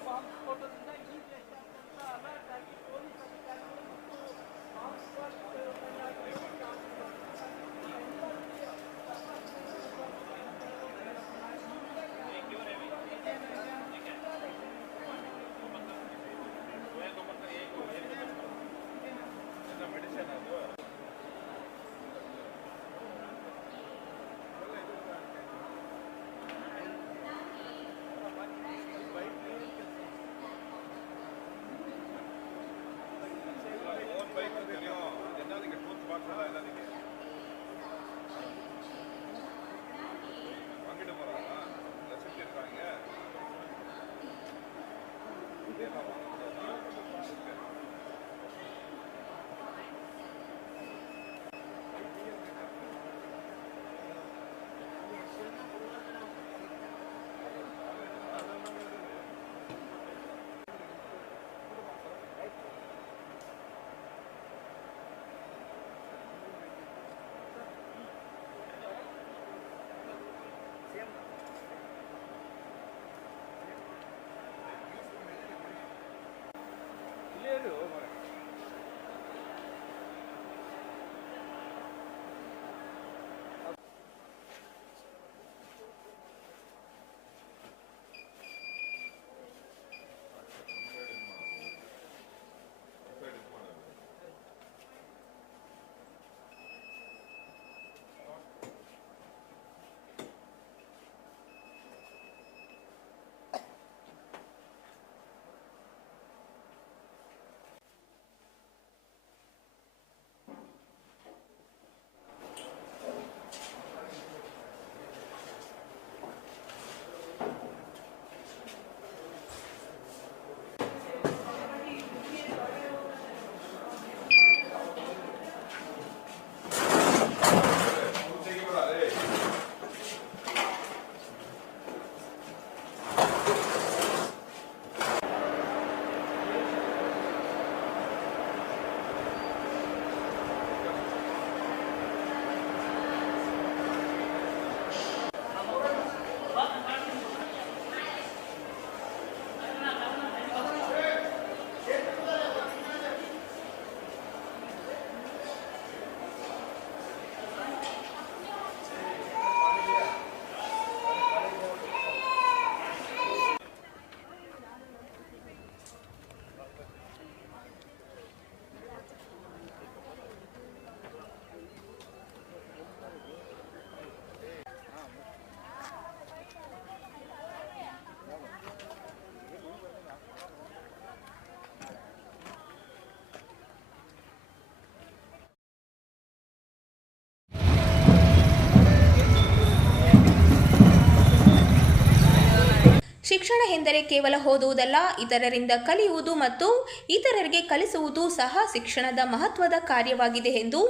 ಶಿಕ್ಷಣ ಎಂದರೆ ಕೇವಲ ಓದುವುದಲ್ಲ, ಇತರರಿಂದ ಕಲಿಯುವುದು ಮತ್ತು ಇತರರಿಗೆ ಕಲಿಸುವುದು ಸಹ ಶಿಕ್ಷಣದ ಮಹತ್ವದ ಕಾರ್ಯವಾಗಿದೆ ಎಂದು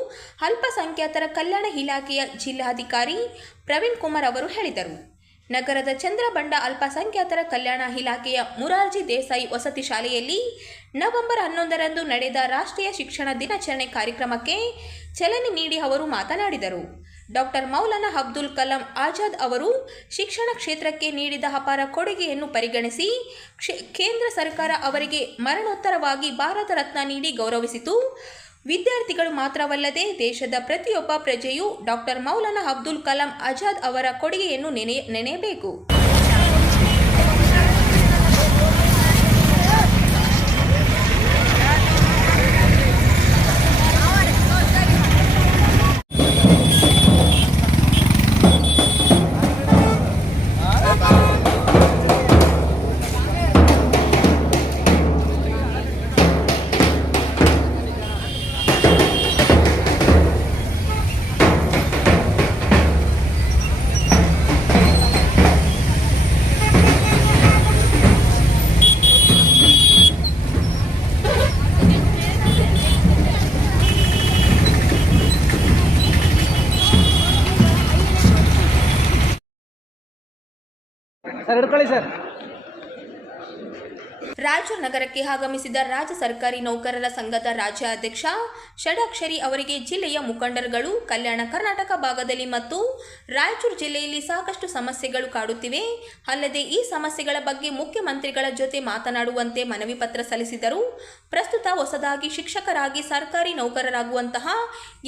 ಅಲ್ಪಸಂಖ್ಯಾತರ ಕಲ್ಯಾಣ ಇಲಾಖೆಯ ಜಿಲ್ಲಾಧಿಕಾರಿ ಪ್ರವೀಣ್ ಕುಮಾರ್ ಅವರು ಹೇಳಿದರು. ನಗರದ ಚಂದ್ರಬಂಡ ಅಲ್ಪಸಂಖ್ಯಾತರ ಕಲ್ಯಾಣ ಇಲಾಖೆಯ ಮುರಾರ್ಜಿ ದೇಸಾಯಿ ವಸತಿ ಶಾಲೆಯಲ್ಲಿ ನವೆಂಬರ್ 11ರಂದು ನಡೆದ ರಾಷ್ಟ್ರೀಯ ಶಿಕ್ಷಣ ದಿನಾಚರಣೆ ಕಾರ್ಯಕ್ರಮಕ್ಕೆ ಚಾಲನೆ ನೀಡಿ ಅವರು ಮಾತನಾಡಿದರು. ಡಾಕ್ಟರ್ ಮೌಲಾನಾ ಅಬ್ದುಲ್ ಕಲಾಂ ಆಜಾದ್ ಅವರು ಶಿಕ್ಷಣ ಕ್ಷೇತ್ರಕ್ಕೆ ನೀಡಿದ ಅಪಾರ ಕೊಡುಗೆಯನ್ನು ಪರಿಗಣಿಸಿ ಕೇಂದ್ರ ಸರ್ಕಾರ ಅವರಿಗೆ ಮರಣೋತ್ತರವಾಗಿ ಭಾರತ ರತ್ನ ನೀಡಿ ಗೌರವಿಸಿತು. ವಿದ್ಯಾರ್ಥಿಗಳು ಮಾತ್ರವಲ್ಲದೆ ದೇಶದ ಪ್ರತಿಯೊಬ್ಬ ಪ್ರಜೆಯೂ ಡಾಕ್ಟರ್ ಮೌಲಾನಾ ಅಬ್ದುಲ್ ಕಲಾಂ ಆಜಾದ್ ಅವರ ಕೊಡುಗೆಯನ್ನು ನೆನೆಯಬೇಕು. ಸರ್ ಹಿಡ್ಕೊಳ್ಳಿ ಸರ್. ರಾಯಚೂರು ನಗರಕ್ಕೆ ಆಗಮಿಸಿದ ರಾಜ್ಯ ಸರ್ಕಾರಿ ನೌಕರರ ಸಂಘದ ರಾಜ್ಯ ಅಧ್ಯಕ್ಷ ಷಡಾಕ್ಷರಿ ಅವರಿಗೆ ಜಿಲ್ಲೆಯ ಮುಖಂಡರುಗಳು ಕಲ್ಯಾಣ ಕರ್ನಾಟಕ ಭಾಗದಲ್ಲಿ ಮತ್ತು ರಾಯಚೂರು ಜಿಲ್ಲೆಯಲ್ಲಿ ಸಾಕಷ್ಟು ಸಮಸ್ಯೆಗಳು ಕಾಡುತ್ತಿವೆ, ಅಲ್ಲದೆ ಈ ಸಮಸ್ಯೆಗಳ ಬಗ್ಗೆ ಮುಖ್ಯಮಂತ್ರಿಗಳ ಜೊತೆ ಮಾತನಾಡುವಂತೆ ಮನವಿ ಪತ್ರ ಸಲ್ಲಿಸಿದರು. ಪ್ರಸ್ತುತ ಹೊಸದಾಗಿ ಶಿಕ್ಷಕರಾಗಿ ಸರ್ಕಾರಿ ನೌಕರರಾಗುವಂತಹ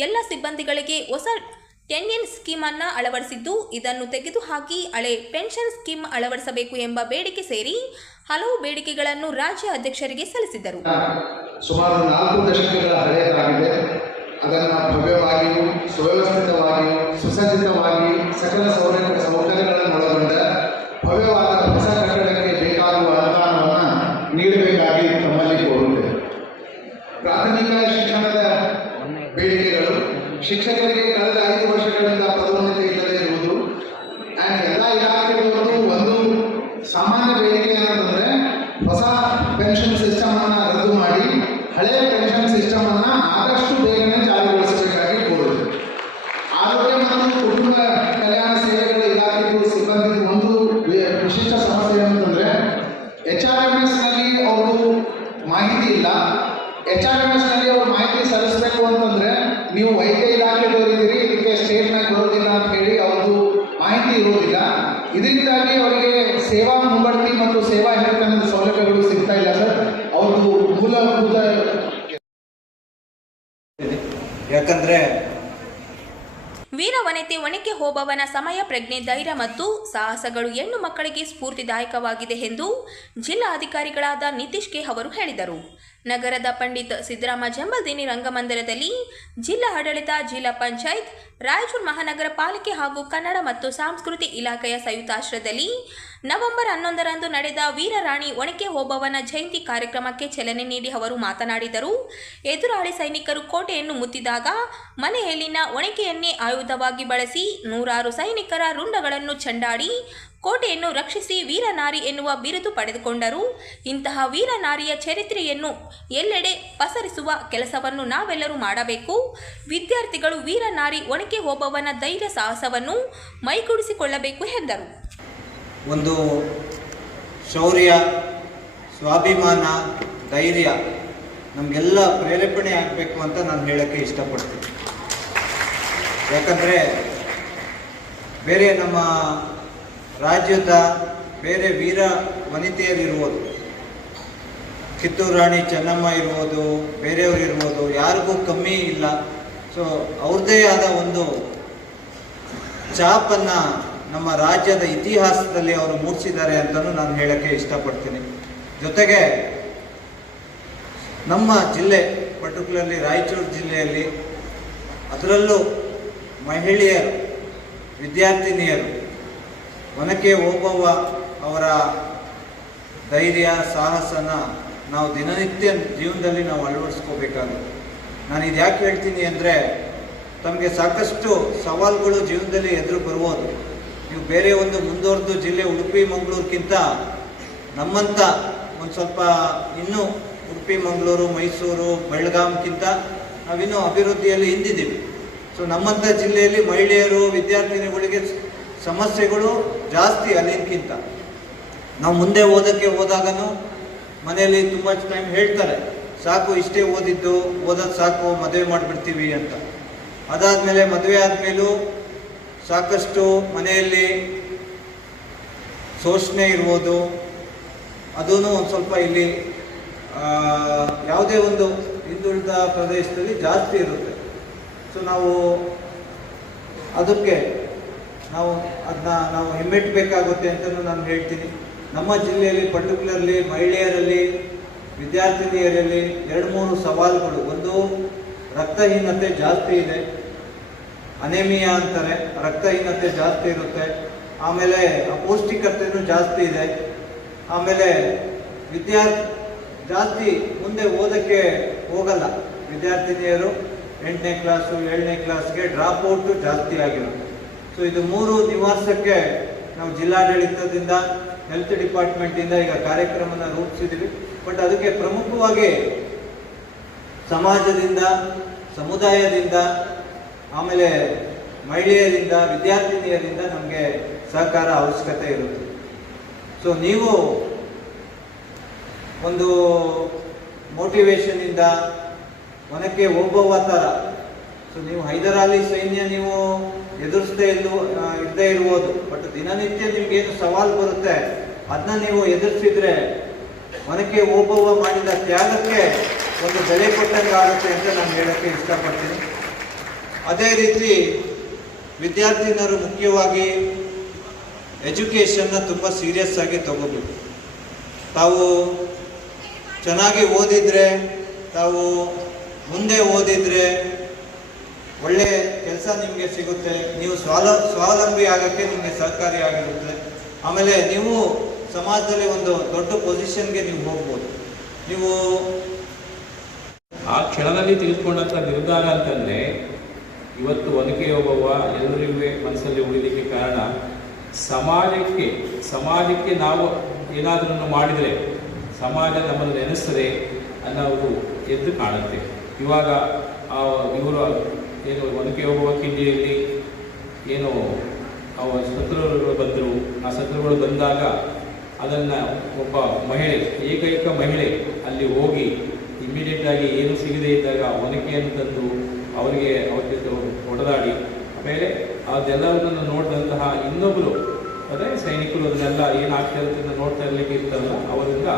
ಎಲ್ಲ ಸಿಬ್ಬಂದಿಗಳಿಗೆ ಹೊಸ 10N ಸ್ಕೀಮ್ ಅನ್ನು ಅಳವಡಿಸಿದ್ದು, ಇದನ್ನು ತೆಗೆದುಹಾಕಿ ಹಳೆ ಪೆನ್ಷನ್ ಸ್ಕೀಮ್ ಅಳವಡಿಸಬೇಕು ಎಂಬ ಬೇಡಿಕೆ ಸೇರಿ ಹಲವು ಬೇಡಿಕೆಗಳನ್ನು ರಾಜ್ಯ ಅಧ್ಯಕ್ಷರಿಗೆ ಸಲ್ಲಿಸಿದರು. ಸುಮಾರು 4 ದಶಕಗಳ ಹಳೆಯದಾಗಿದೆ. ಅದನ್ನು ಭವ್ಯವಾಗಿಯೂ ಸುವ್ಯವಸ್ಥಿತವಾಗಿಯೂ ಸುಸಜ್ಜಿತವಾಗಿ ಸಕಲ ಸೌಕರ್ಯಗಳನ್ನು ಒಳಗೊಂಡ ಭವ್ಯವಾದ ಹೊಸ ಕಟ್ಟಡಕ್ಕೆ ಬೇಕಾಗುವ ಅನುದಾನವನ್ನು ನೀಡಬೇಕಾಗಿ ತಮ್ಮಲ್ಲಿ ಕೋರುತ್ತೇವೆ. ಪ್ರಾಥಮಿಕ ಶಿಕ್ಷಣದ ಬೇಡಿಕೆಗಳು ಶಿಕ್ಷಕರಿಗೆ ಕಳೆದ 5 ವರ್ಷಗಳಿಂದ ಪದೋನ್ನತಿ ಇಲ್ಲದೆ ಇರುವುದು ಆ್ಯಂಡ್ ಎಲ್ಲ ಇಲಾಖೆಗಳದ್ದು ಒಂದು ಸಾಮಾನ್ಯ ಬೇಡಿಕೆ ಏನಂತಂದರೆ ಹೊಸ ಪೆನ್ಷನ್ ಸಿಸ್ಟಮ್ ಅನ್ನು ರದ್ದು ಮಾಡಿ ಹಳೆಯ ಪೆನ್ಷನ್ ಸಿಸ್ಟಮ್ ಅನ್ನು ಆದಷ್ಟು ಬೇಗನೆ ಜಾರಿಗೊಳಿಸಬೇಕಾಗಿ ಕೋರುವುದು. ಆರೋಗ್ಯ ಮತ್ತು ಕುಟುಂಬ ಕಲ್ಯಾಣ ಸೇವೆಗಳ ಇಲಾಖೆಗೂ ಸಿಬ್ಬಂದಿ ಒಂದು ವಿಶಿಷ್ಟ ಸಮಸ್ಯೆ ಏನಂತಂದರೆ HRMS ನಲ್ಲಿ ಅವರು ಮಾಹಿತಿ ಇಲ್ಲ. HRMS ನಲ್ಲಿ ಅವರು ಮಾಹಿತಿ ಸಲ್ಲಿಸಬೇಕು ಅಂತಂದ್ರೆ ನೀವು ವೈದ್ಯ ಇಲಾಖೆದವರಿದ್ದೀರಿ, ಇದಕ್ಕೆ ಸ್ಟೇಟ್ನಾಗ ಬರೋದಿಲ್ಲ ಅಂತ ಹೇಳಿ ಅವ್ರದ್ದು ಮಾಹಿತಿ ಇರುವುದಿಲ್ಲ. ಇದರಿಂದಾಗಿ ಅವರಿಗೆ ಸೇವಾ ಮುಂಬಡ್ತಿ ಮತ್ತು ಸೇವಾ ಹೆಲ್ತ್ ಸೌಲಭ್ಯಗಳು ಸಿಗ್ತಾ ಇಲ್ಲ ಸರ್. ಅವ್ರದ್ದು ಮೂಲಭೂತ ಯಾಕಂದ್ರೆ ವೀರವನಿತೆ ಒನಕೆ ಓಬವ್ವನ ಸಮಯ ಪ್ರಜ್ಞೆ, ಧೈರ್ಯ ಮತ್ತು ಸಾಹಸಗಳು ಹೆಣ್ಣು ಮಕ್ಕಳಿಗೆ ಸ್ಫೂರ್ತಿದಾಯಕವಾಗಿದೆ ಎಂದು ಜಿಲ್ಲಾಧಿಕಾರಿಗಳಾದ ನಿತೀಶ್ ಕೆ ಅವರು ಹೇಳಿದರು. ನಗರದ ಪಂಡಿತ್ ಸಿದ್ದರಾಮ ಜಂಬಲ್ದಿನಿ ರಂಗಮಂದಿರದಲ್ಲಿ ಜಿಲ್ಲಾ ಆಡಳಿತ, ಜಿಲ್ಲಾ ಪಂಚಾಯತ್, ರಾಯಚೂರು ಮಹಾನಗರ ಪಾಲಿಕೆ ಹಾಗೂ ಕನ್ನಡ ಮತ್ತು ಸಂಸ್ಕೃತಿ ಇಲಾಖೆಯ ಸಂಯುಕ್ತಾಶ್ರಯದಲ್ಲಿ ನವೆಂಬರ್ 11ರಂದು ನಡೆದ ವೀರರಾಣಿ ಒನಕೆ ಓಬವ್ವನ ಜಯಂತಿ ಕಾರ್ಯಕ್ರಮಕ್ಕೆ ಚಾಲನೆ ನೀಡಿ ಅವರು ಮಾತನಾಡಿದರು. ಎದುರಾಳಿ ಸೈನಿಕರು ಕೋಟೆಯನ್ನು ಮುತ್ತಿದಾಗ ಮನೆಯಲ್ಲಿನ ಒನಕೆಯನ್ನೇ ಆಯುಧವಾಗಿ ಬಳಸಿ 100 ಸೈನಿಕರ ರುಂಡಗಳನ್ನು ಚೆಂಡಾಡಿ ಕೋಟೆಯನ್ನು ರಕ್ಷಿಸಿ ವೀರನಾರಿ ಎನ್ನುವ ಬಿರುದು ಪಡೆದುಕೊಂಡರು. ಇಂತಹ ವೀರನಾರಿಯ ಚರಿತ್ರೆಯನ್ನು ಎಲ್ಲೆಡೆ ಪಸರಿಸುವ ಕೆಲಸವನ್ನು ನಾವೆಲ್ಲರೂ ಮಾಡಬೇಕು. ವಿದ್ಯಾರ್ಥಿಗಳು ವೀರನಾರಿ ಒನಕೆ ಓಬವ್ವನ ಧೈರ್ಯ ಸಾಹಸವನ್ನು ಮೈಗೂಡಿಸಿಕೊಳ್ಳಬೇಕು ಎಂದರು. ಒಂದು ಶೌರ್ಯ, ಸ್ವಾಭಿಮಾನ, ಧೈರ್ಯ ನಮಗೆಲ್ಲ ಪ್ರೇರೇಪಣೆ ಆಗಬೇಕು ಅಂತ ನಾನು ಹೇಳೋಕ್ಕೆ ಇಷ್ಟಪಡ್ತೀನಿ. ಯಾಕಂದರೆ ಬೇರೆ ನಮ್ಮ ರಾಜ್ಯದ ಬೇರೆ ವೀರ ವನಿತೆಯರಿರ್ಬೋದು, ಕಿತ್ತೂರು ರಾಣಿ ಚೆನ್ನಮ್ಮ ಇರ್ಬೋದು, ಬೇರೆಯವರು ಇರ್ಬೋದು, ಯಾರಿಗೂ ಕಮ್ಮಿ ಇಲ್ಲ. ಸೊ ಅವ್ರದ್ದೇ ಆದ ಒಂದು ಛಾಪನ್ನು ನಮ್ಮ ರಾಜ್ಯದ ಇತಿಹಾಸದಲ್ಲಿ ಅವರು ಮೂಡಿಸಿದ್ದಾರೆ ಅಂತಲೂ ನಾನು ಹೇಳೋಕ್ಕೆ ಇಷ್ಟಪಡ್ತೀನಿ. ಜೊತೆಗೆ ನಮ್ಮ ಜಿಲ್ಲೆ, ಪರ್ಟಿಕ್ಯುಲರ್ಲಿ ರಾಯಚೂರು ಜಿಲ್ಲೆಯಲ್ಲಿ, ಅದರಲ್ಲೂ ಮಹಿಳೆಯರು, ವಿದ್ಯಾರ್ಥಿನಿಯರು ಒನಕೆ ಓಬವ್ವ ಅವರ ಧೈರ್ಯ ಸಾಹಸನ ನಾವು ದಿನನಿತ್ಯ ಜೀವನದಲ್ಲಿ ನಾವು ಅಳವಡಿಸ್ಕೋಬೇಕಾಗುತ್ತೆ. ನಾನು ಇದು ಯಾಕೆ ಹೇಳ್ತೀನಿ ಅಂದರೆ, ತಮಗೆ ಸಾಕಷ್ಟು ಸವಾಲುಗಳು ಜೀವನದಲ್ಲಿ ಎದುರು ಬರ್ಬೋದು. ನೀವು ಬೇರೆ ಒಂದು ಮುಂದುವರೆದ ಜಿಲ್ಲೆ ಉಡುಪಿ ಮಂಗಳೂರಿಗಿಂತ ನಮ್ಮಂಥ ಒಂದು ಸ್ವಲ್ಪ ಇನ್ನೂ ಉಡುಪಿ, ಮಂಗಳೂರು, ಮೈಸೂರು, ಬೆಳಗಾಂಕ್ಕಿಂತ ನಾವಿನ್ನೂ ಅಭಿವೃದ್ಧಿಯಲ್ಲಿ ಹಿಂದಿದ್ದೀವಿ. ಸೊ ನಮ್ಮಂಥ ಜಿಲ್ಲೆಯಲ್ಲಿ ಮಹಿಳೆಯರು, ವಿದ್ಯಾರ್ಥಿನಿಗಳಿಗೆ ಸಮಸ್ಯೆಗಳು ಜಾಸ್ತಿ ಅಲ್ಲಿಗಿಂತ. ನಾವು ಮುಂದೆ ಹೋದಾಗನೂ ಮನೆಯಲ್ಲಿ ತುಂಬ ಟೈಮ್ ಹೇಳ್ತಾರೆ, ಸಾಕು ಇಷ್ಟೇ ಓದೋದು ಸಾಕು, ಮದುವೆ ಮಾಡಿಬಿಡ್ತೀವಿ ಅಂತ. ಅದಾದಮೇಲೆ ಮದುವೆ ಆದಮೇಲೂ ಸಾಕಷ್ಟು ಮನೆಯಲ್ಲಿ ಶೋಷಣೆ ಇರ್ಬೋದು, ಅದೂ ಒಂದು ಸ್ವಲ್ಪ ಇಲ್ಲಿ ಯಾವುದೇ ಒಂದು ಹಿಂದುಳಿದ ಪ್ರದೇಶದಲ್ಲಿ ಜಾಸ್ತಿ ಇರುತ್ತೆ. ಸೊ ನಾವು ಅದಕ್ಕೆ ಅದನ್ನ ಹಿಮ್ಮೆಟ್ಟಬೇಕಾಗುತ್ತೆ ಅಂತಲೂ ನಾನು ಹೇಳ್ತೀನಿ. ನಮ್ಮ ಜಿಲ್ಲೆಯಲ್ಲಿ ಪರ್ಟಿಕ್ಯುಲರ್ಲಿ ಮಹಿಳೆಯರಲ್ಲಿ, ವಿದ್ಯಾರ್ಥಿನಿಯರಲ್ಲಿ 2-3 ಸವಾಲುಗಳು. ಒಂದು, ರಕ್ತಹೀನತೆ ಜಾಸ್ತಿ ಇದೆ, ಅನೇಮಿಯಾ ಅಂತಾರೆ, ರಕ್ತಹೀನತೆ ಜಾಸ್ತಿ ಇರುತ್ತೆ. ಆಮೇಲೆ ಅಪೌಷ್ಟಿಕತೆಯೂ ಜಾಸ್ತಿ ಇದೆ. ಆಮೇಲೆ ಜಾಸ್ತಿ ಮುಂದೆ ಓದೋಕ್ಕೆ ಹೋಗಲ್ಲ ವಿದ್ಯಾರ್ಥಿನಿಯರು. 8ನೇ ಕ್ಲಾಸು 7ನೇ ಕ್ಲಾಸ್ಗೆ ಡ್ರಾಪ್ ಔಟು ಜಾಸ್ತಿ ಆಗಿರುತ್ತೆ. ಸೊ ಇದು 3 ನಿವಾರಿಸೋಕ್ಕೆ ನಾವು ಜಿಲ್ಲಾಡಳಿತದಿಂದ, ಹೆಲ್ತ್ ಡಿಪಾರ್ಟ್ಮೆಂಟಿಂದ ಈಗ ಕಾರ್ಯಕ್ರಮನ ರೂಪಿಸಿದ್ವಿ. ಬಟ್ ಅದಕ್ಕೆ ಪ್ರಮುಖವಾಗಿ ಸಮಾಜದಿಂದ, ಸಮುದಾಯದಿಂದ, ಆಮೇಲೆ ಮಹಿಳೆಯರಿಂದ, ವಿದ್ಯಾರ್ಥಿನಿಯರಿಂದ ನಮಗೆ ಸಹಕಾರ ಅವಶ್ಯಕತೆ ಇರುತ್ತೆ. ಸೊ ನೀವು ಒಂದು ಮೋಟಿವೇಶನಿಂದ ಒನಕ್ಕೆ ಹೋಗುವ ಥರ, ಸೊ ನೀವು ಹೈದರಾಲಿ ಸೈನ್ಯ ನೀವು ಇಲ್ಲದೆ ಇರ್ಬೋದು, ಬಟ್ ದಿನನಿತ್ಯ ನಿಮ್ಗೇನು ಸವಾಲು ಬರುತ್ತೆ ಅದನ್ನ ನೀವು ಎದುರಿಸಿದ್ರೆ ಒನಕ್ಕೆ ಓಬವ್ವ ಮಾಡಿದ ತ್ಯಾಗಕ್ಕೆ ಒಂದು ಬೆಲೆ ಕೊಟ್ಟಂಗೆ ಆಗುತ್ತೆ ಅಂತ ನಾನು ಹೇಳೋಕ್ಕೆ ಇಷ್ಟಪಡ್ತೀನಿ. ಅದೇ ರೀತಿ ವಿದ್ಯಾರ್ಥಿನಿಯರು ಮುಖ್ಯವಾಗಿ ಎಜುಕೇಷನ್ನ ತುಂಬ ಸೀರಿಯಸ್ ಆಗಿ ತಗೋಬೇಕು. ತಾವು ಚೆನ್ನಾಗಿ ಓದಿದರೆ, ತಾವು ಮುಂದೆ ಓದಿದರೆ ಒಳ್ಳೆ ಕೆಲಸ ನಿಮಗೆ ಸಿಗುತ್ತೆ, ನೀವು ಸ್ವಾವಲಂಬಿ ಆಗೋಕ್ಕೆ ನಿಮಗೆ ಸಹಕಾರಿಯಾಗಿರುತ್ತೆ. ಆಮೇಲೆ ನೀವು ಸಮಾಜದಲ್ಲಿ ಒಂದು ದೊಡ್ಡ ಪೊಸಿಷನ್ಗೆ ನೀವು ಹೋಗ್ಬೋದು. ನೀವು ಆ ಕ್ಷಣದಲ್ಲಿ ತೆಗೆದುಕೊಂಡಂಥ ನಿರ್ಧಾರ ಅಂತಂದರೆ ಇವತ್ತು ಒನಕೆ ಓಬವ್ವ ಎಲ್ಲರಿಗೂ ಮನಸ್ಸಲ್ಲಿ ಉಳಿಲಿಕ್ಕೆ ಕಾರಣ ಸಮಾಜಕ್ಕೆ ನಾವು ಏನಾದರೂ ಮಾಡಿದರೆ ಸಮಾಜ ನಮ್ಮನ್ನು ನೆನೆಸ್ತದೆ ಅನ್ನೋದು ಎದ್ದು ಕಾಣುತ್ತೆ. ಇವಾಗ ಇವರು ಏನು ಒನಕೆ ಓಬವ್ವ ಕಿಂಡಿಯಲ್ಲಿ ಏನು ಶತ್ರುಗಳು ಬಂದರು, ಆ ಶತ್ರುಗಳು ಬಂದಾಗ ಅದನ್ನು ಒಬ್ಬ ಮಹಿಳೆ, ಏಕೈಕ ಮಹಿಳೆ ಅಲ್ಲಿ ಹೋಗಿ ಇಮ್ಮಿಡಿಯೇಟಾಗಿ ಏನು ಸಿಗದೇ ಇದ್ದಾಗ ಒನಕೆಯನ್ನು ತಂದು ಅವರಿಗೆ ಹೊಡೆದಾಡಿ, ಆಮೇಲೆ ಅದೆಲ್ಲವನ್ನು ನೋಡಿದಂತಹ ಇನ್ನೊಬ್ಬರು ಅದೇ ಸೈನಿಕರು ಅದನ್ನೆಲ್ಲ ಏನು ಆಗ್ತಾ ಇರುತ್ತೆ ನೋಡ್ತಾ ಇರಲಿಕ್ಕೆ ಇರ್ತಲ್ಲ, ಅವರಿಂದ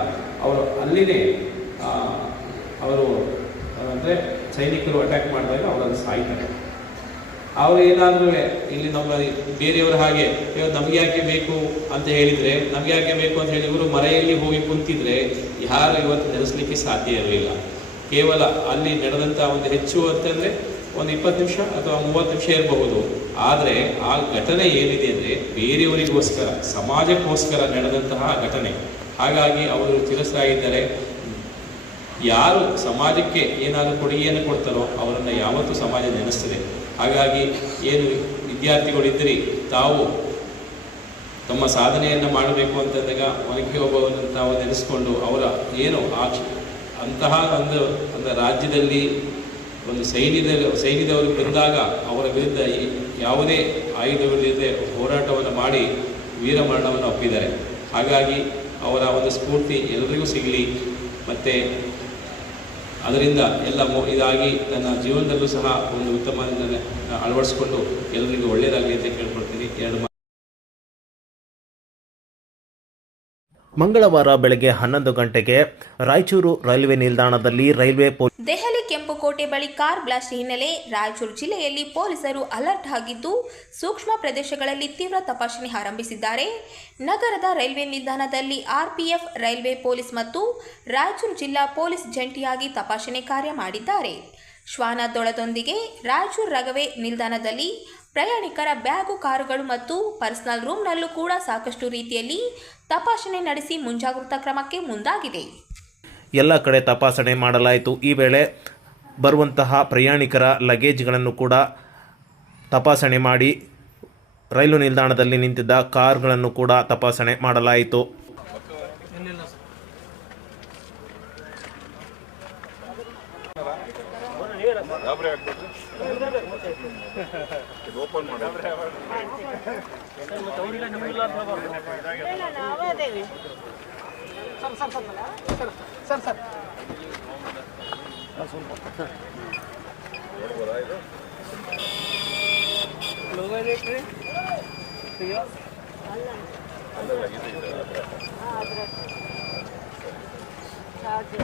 ಅವರು ಅಲ್ಲಿನೇ ಅವರು ಅಂದರೆ ಸೈನಿಕರು ಅಟ್ಯಾಕ್ ಮಾಡಿದಾಗ ಅವರನ್ನು ಸಾಯ್ತಾರೆ. ಅವರು ಏನಾದರೂ ಇಲ್ಲಿ ನಮ್ಮ ಬೇರೆಯವರು ಹಾಗೆ ನಮ್ಗೆ ಯಾಕೆ ಬೇಕು ಅಂತ ಹೇಳಿದರೆ, ನಮ್ಗೆ ಯಾಕೆ ಬೇಕು ಅಂತ ಹೇಳಿ ಇವರು ಮರೆಯಲ್ಲಿ ಹೋಗಿ ಕುಂತಿದ್ರೆ ಯಾರು ಇವತ್ತು ನೆನೆಸಲಿಕ್ಕೆ ಸಾಧ್ಯ ಇರಲಿಲ್ಲ. ಕೇವಲ ಅಲ್ಲಿ ನಡೆದಂಥ ಒಂದು ಹೆಚ್ಚು ಅಂತಂದರೆ ಒಂದು 20 ನಿಮಿಷ ಅಥವಾ 30 ನಿಮಿಷ ಇರಬಹುದು. ಆದರೆ ಆ ಘಟನೆ ಏನಿದೆ ಅಂದರೆ ಬೇರೆಯವರಿಗೋಸ್ಕರ, ಸಮಾಜಕ್ಕೋಸ್ಕರ ನಡೆದಂತಹ ಘಟನೆ. ಹಾಗಾಗಿ ಅವರು ಚಿರಸ್ಥಾಯಿದ್ದಾರೆ. ಯಾರು ಸಮಾಜಕ್ಕೆ ಏನಾದರೂ ಕೊಡುಗೆಯನ್ನು ಕೊಡ್ತಾರೋ ಅವರನ್ನು ಯಾವತ್ತೂ ಸಮಾಜ ನೆನೆಸ್ತದೆ. ಹಾಗಾಗಿ ಏನು ವಿದ್ಯಾರ್ಥಿಗಳಿದ್ದರೆ ತಾವು ತಮ್ಮ ಸಾಧನೆಯನ್ನು ಮಾಡಬೇಕು ಅಂತಂದಾಗ ಒನಕೆ ಓಬವ್ವನನ್ನು ತಾವು ನೆನೆಸ್ಕೊಂಡು ಅವರ ಏನು ಅಂತಹ ಒಂದು ರಾಜ್ಯದಲ್ಲಿ ಒಂದು ಸೈನ್ಯದವರು ಬಂದಾಗ ಅವರ ವಿರುದ್ಧ ಯಾವುದೇ ಆಯುಧಗಳಿಲ್ಲದೆ ಹೋರಾಟವನ್ನು ಮಾಡಿ ವೀರಮರಣವನ್ನು ಒಪ್ಪಿದ್ದಾರೆ. ಹಾಗಾಗಿ ಅವರ ಒಂದು ಸ್ಫೂರ್ತಿ ಎಲ್ಲರಿಗೂ ಸಿಗಲಿ, ಮತ್ತು ಅದರಿಂದ ಎಲ್ಲ ಇದಾಗಿ ತನ್ನ ಜೀವನದಲ್ಲೂ ಸಹ ಒಂದು ಉತ್ತಮ ಅಳವಡಿಸ್ಕೊಂಡು ಎಲ್ಲರಿಗೂ ಒಳ್ಳೆಯದಾಗಲಿ ಅಂತ ಕೇಳ್ಕೊಳ್ತೀನಿ. ಮಂಗಳವಾರ ಬೆಳಗ್ಗೆ 11 ಗಂಟೆಗೆ ರಾಯಚೂರು ರೈಲ್ವೆ ನಿಲ್ದಾಣದಲ್ಲಿ ದೆಹಲಿ ಕೆಂಪುಕೋಟೆ ಬಳಿ ಕಾರ್ ಬ್ಲಾಸ್ಟ್ ಹಿನ್ನೆಲೆ ರಾಯಚೂರು ಜಿಲ್ಲೆಯಲ್ಲಿ ಪೊಲೀಸರು ಅಲರ್ಟ್ ಆಗಿದ್ದು ಸೂಕ್ಷ್ಮ ಪ್ರದೇಶಗಳಲ್ಲಿ ತೀವ್ರ ತಪಾಸಣೆ ಆರಂಭಿಸಿದ್ದಾರೆ. ನಗರದ ರೈಲ್ವೆ ನಿಲ್ದಾಣದಲ್ಲಿ ಆರ್ಪಿಎಫ್, ರೈಲ್ವೆ ಪೊಲೀಸ್ ಮತ್ತು ರಾಯಚೂರು ಜಿಲ್ಲಾ ಪೊಲೀಸ್ ಜಂಟಿಯಾಗಿ ತಪಾಸಣೆ ಕಾರ್ಯ ಮಾಡಿದ್ದಾರೆ. ಶ್ವಾನದಳದೊಂದಿಗೆ ರಾಯಚೂರು ರಗವೆ ನಿಲ್ದಾಣದಲ್ಲಿ ಪ್ರಯಾಣಿಕರ ಬ್ಯಾಗು, ಕಾರುಗಳು ಮತ್ತು ಪರ್ಸನಲ್ ರೂಮ್ನಲ್ಲೂ ಕೂಡ ಸಾಕಷ್ಟು ರೀತಿಯಲ್ಲಿ ತಪಾಸಣೆ ನಡೆಸಿ ಮುಂಜಾಗ್ರತಾ ಕ್ರಮಕ್ಕೆ ಮುಂದಾಗಿದೆ. ಎಲ್ಲ ಕಡೆ ತಪಾಸಣೆ ಮಾಡಲಾಯಿತು. ಈ ವೇಳೆ ಬರುವಂತಹ ಪ್ರಯಾಣಿಕರ ಲಗೇಜ್ಗಳನ್ನು ಕೂಡ ತಪಾಸಣೆ ಮಾಡಿ ರೈಲು ನಿಲ್ದಾಣದಲ್ಲಿ ನಿಂತಿದ್ದ ಕಾರ್ಗಳನ್ನು ಕೂಡ ತಪಾಸಣೆ ಮಾಡಲಾಯಿತು. ಏನಿಲ್ಲ ಸರ್. ಚಾರ್ಜ್